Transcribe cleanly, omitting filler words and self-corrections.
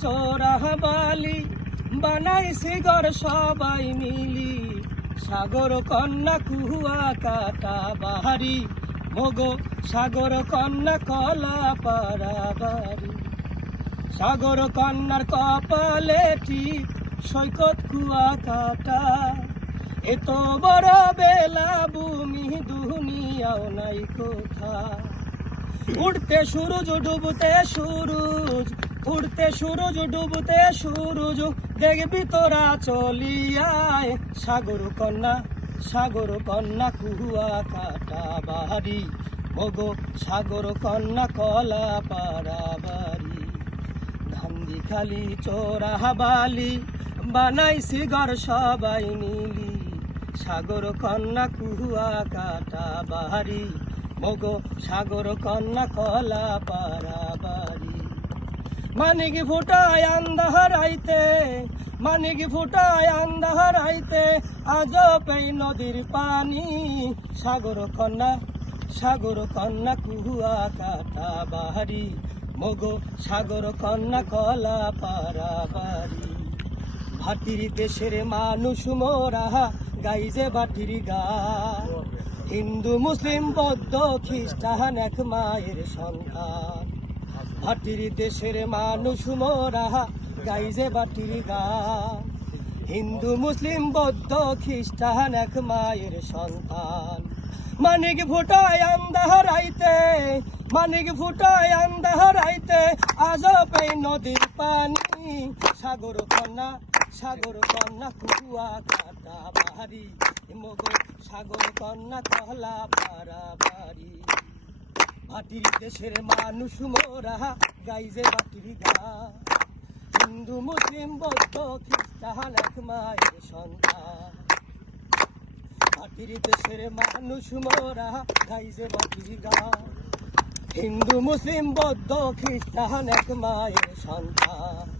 চোরা বালি বানাইছি ঘর সবাই মিলি সাগর কন্যা কুহুয়া কাটা বাহারি মগো সাগর কন্যা কলা পাড়া বাড়ি সাগর কন্যার কপালে টিপ সৈকত কুয়া কাটা এত বড় বেলা ভূমি দুনিয়াও নাই কোথা উঠতে সূরজ ডুবতে সূরজ উঠতে সূরজ ডুবতে সূরজ দেখবি তোরা চলিয়ায় সাগর কন্যা কুহুয়া কাটা বাড়ি মগো সাগর কন্যা কলা পাড়া বাড়ি ধান্দি খালি চোরা বালি বানাইছি ঘর সবাই মিলি সাগর কন্যা কুহুয়া কাটা বাড়ি মগো সাগর কন্যা কলা পাড়া বাড়ি মানিক ফুটায় আন্ধার আইতে মানিক ফুটায় আন্ধার আইতে আজ পেই নদীর পানি সাগর কন্যা কুহুয়া কাটা বাড়ি মগো সাগর কন্যা কলা পাড়া বাড়ি ভাটির দেশের মানুষ মোরা গাইজে বাটির গান হিন্দু মুসলিম বৌদ্ধ খ্রিস্টান এক মায়ের সন্তান ভাটির দেশের মানুষ মোরা গাইজে বাটির গান হিন্দু মুসলিম বৌদ্ধ খ্রিস্টান এক মায়ের সন্তান মানিক ফুটায় আন্ধার আইতে মানিক ফুটায় আন্ধার আইতে আজ পেই নদীর পানি সাগর কন্যা কুহুয়া কাটা বাড়ি মগো সাগর কন্যা কলা পাড়া বাড়ি ভাটির দেশের মানুষ মোরা গাইজে বাটির গান হিন্দু মুসলিম বৌদ্ধ খ্রিস্টান এক মায়ের সন্তান ভাটির দেশের মানুষ মোরা গাইজে বাটির গান হিন্দু মুসলিম বৌদ্ধ খ্রিস্টান এক মায়ের সন্তান